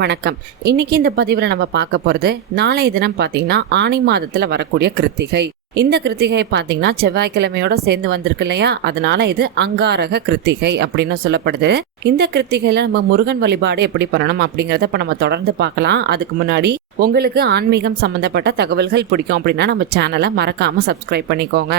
வணக்கம். இன்னைக்கு இந்த பதிவில் நம்ம பார்க்க போகிறது நாளைய தினம் பார்த்தீங்கன்னா ஆனி மாதத்தில் வரக்கூடிய கிருத்திகை. இந்த கிருத்திகை பார்த்தீங்கன்னா செவ்வாய்க்கிழமையோட சேர்ந்து வந்திருக்கு இல்லையா, அதனால இது அங்காரக கிருத்திகை அப்படின்னு சொல்லப்படுது. இந்த கிருத்திகையில் நம்ம முருகன் வழிபாடு எப்படி பண்ணணும் அப்படிங்கிறத இப்போ நம்ம தொடர்ந்து பார்க்கலாம். அதுக்கு முன்னாடி உங்களுக்கு ஆன்மீகம் சம்மந்தப்பட்ட தகவல்கள் பிடிக்கும் அப்படின்னா நம்ம சேனலை மறக்காமல் சப்ஸ்கிரைப் பண்ணிக்கோங்க.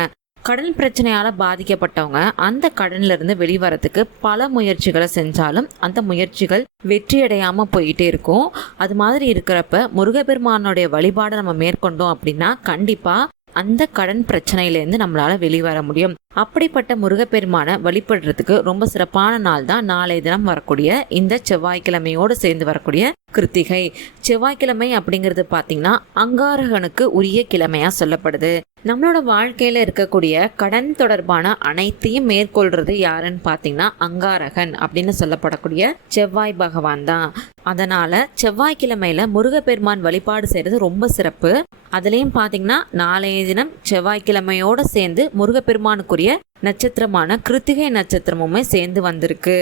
கடன் பிரச்சனையால் பாதிக்கப்பட்டவங்க அந்த கடன்ல இருந்து வெளிவரத்துக்கு பல முயற்சிகளை செஞ்சாலும் அந்த முயற்சிகள் வெற்றியடையாமல் போயிட்டே இருக்கும். அது மாதிரி இருக்கிறப்ப முருகப்பெருமானுடைய வழிபாடை நம்ம மேற்கொண்டோம் அப்படின்னா கண்டிப்பாக அந்த கடன் பிரச்சனையிலேருந்து நம்மளால வெளிவர முடியும். அப்படிப்பட்ட முருகப்பெருமானை வழிபடுறதுக்கு ரொம்ப சிறப்பான நாள் தான் நாளைய தினம் வரக்கூடிய இந்த செவ்வாய்க்கிழமையோடு சேர்ந்து வரக்கூடிய கிருத்திகை. செவ்வாய்க்கிழமை அப்படிங்கிறது பார்த்தீங்கன்னா அங்காரகனுக்கு உரிய கிழமையா சொல்லப்படுது. நம்மளோட வாழ்க்கையில இருக்கக்கூடிய கடன் தொடர்பான அனைத்தையும் மேற்கொள்றது யாருன்னு பார்த்தீங்கன்னா அங்காரகன் அப்படின்னு சொல்லப்படக்கூடிய செவ்வாய் பகவான் தான். அதனால செவ்வாய்க்கிழமையில முருகப்பெருமான் வழிபாடு செய்யறது ரொம்ப சிறப்பு. அதுலேயும் பார்த்தீங்கன்னா நாளைய தினம் செவ்வாய்க்கிழமையோட சேர்ந்து முருகப்பெருமானுக்குரிய நட்சத்திரமான கிருத்திகை நட்சத்திரமுமே சேர்ந்து வந்திருக்கு.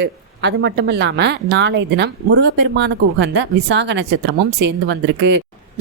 அது மட்டும் இல்லாமல் நாளைய தினம் முருகப்பெருமானுக்கு உகந்த விசாக நட்சத்திரமும் சேர்ந்து வந்திருக்கு.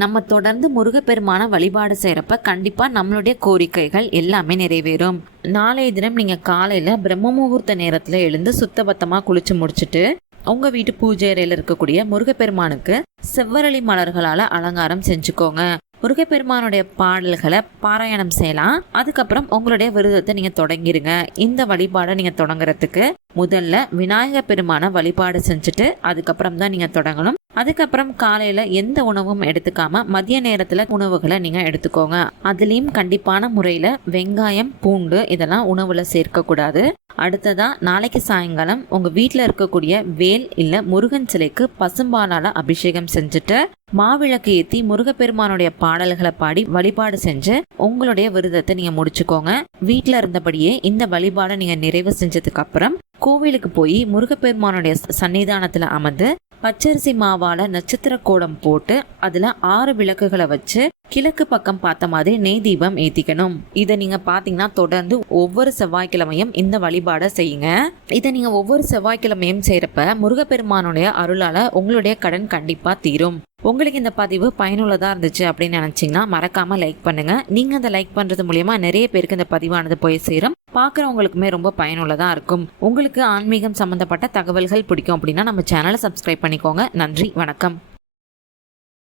நம்ம தொடர்ந்து முருகப்பெருமான வழிபாடு செய்கிறப்ப கண்டிப்பாக நம்மளுடைய கோரிக்கைகள் எல்லாமே நிறைவேறும். நாளைய தினம் நீங்கள் காலையில் பிரம்ம முகூர்த்த நேரத்தில் எழுந்து சுத்தபத்தமாக குளிச்சு முடிச்சுட்டு உங்கள் வீட்டு பூஜை அறையில் இருக்கக்கூடிய முருகப்பெருமானுக்கு செவ்வரளி மலர்களால் அலங்காரம் செஞ்சுக்கோங்க. முருகப்பெருமானுடைய பாடல்களை பாராயணம் செய்யலாம். அதுக்கப்புறம் உங்களுடைய விரதத்தை நீங்கள் தொடங்கிடுங்க. இந்த வழிபாடை நீங்கள் தொடங்குறதுக்கு முதல்ல விநாயகர் பெருமான வழிபாடு செஞ்சுட்டு அதுக்கப்புறம் தான் நீங்கள் தொடங்கணும். அதுக்கப்புறம் காலையில் எந்த உணவும் எடுத்துக்காம மதிய நேரத்தில் உணவுகளை நீங்கள் எடுத்துக்கோங்க. அதுலேயும் கண்டிப்பான முறையில் வெங்காயம், பூண்டு இதெல்லாம் உணவில் சேர்க்கக்கூடாது. அடுத்ததா நாளைக்கு சாயங்காலம் உங்கள் வீட்டில் இருக்கக்கூடிய வேல் இல்லை முருகன் சிலைக்கு பசும்பாலால் அபிஷேகம் செஞ்சுட்டு மாவிளக்கு ஏற்றி முருகப்பெருமானுடைய பாடல்களை பாடி வழிபாடு செஞ்சு உங்களுடைய விரதத்தை நீங்கள் முடிச்சுக்கோங்க. வீட்டில் இருந்தபடியே இந்த வழிபாடை நீங்கள் நிறைவு செஞ்சதுக்கு அப்புறம் கோவிலுக்கு போய் முருகப்பெருமானுடைய சன்னிதானத்தில் அமர்ந்து பச்சரிசி மாவால நட்சத்திர கோலம் போட்டு அதுல 6 விளக்குகளை வச்சு கிழக்கு பக்கம் பார்த்த மாதிரி நெய் தீபம் ஏத்திக்கணும். இதை நீங்க பாத்தீங்கன்னா தொடர்ந்து ஒவ்வொரு செவ்வாய்க்கிழமையும் இந்த வழிபாடை செய்யுங்க. இதை நீங்க ஒவ்வொரு செவ்வாய்க்கிழமையும் செய்யறப்ப முருகப்பெருமானுடைய அருளால உங்களுடைய கடன் கண்டிப்பா தீரும். உங்களுக்கு இந்த பதிவு பயனுள்ளதா இருந்துச்சு அப்படின்னு நினைச்சீங்கன்னா மறக்காம லைக் பண்ணுங்க. நீங்க அந்த லைக் பண்றது மூலியமா நிறைய பேருக்கு இந்த பதிவானது போய் சேரும். பார்க்குறவங்களுக்குமே ரொம்ப பயனுள்ளதா இருக்கும். உங்களுக்கு ஆன்மீகம் சம்பந்தப்பட்ட தகவல்கள் பிடிக்கும் அப்படின்னா நம்ம சேனலை சப்ஸ்கிரைப் பண்ணிக்கோங்க. நன்றி, வணக்கம்.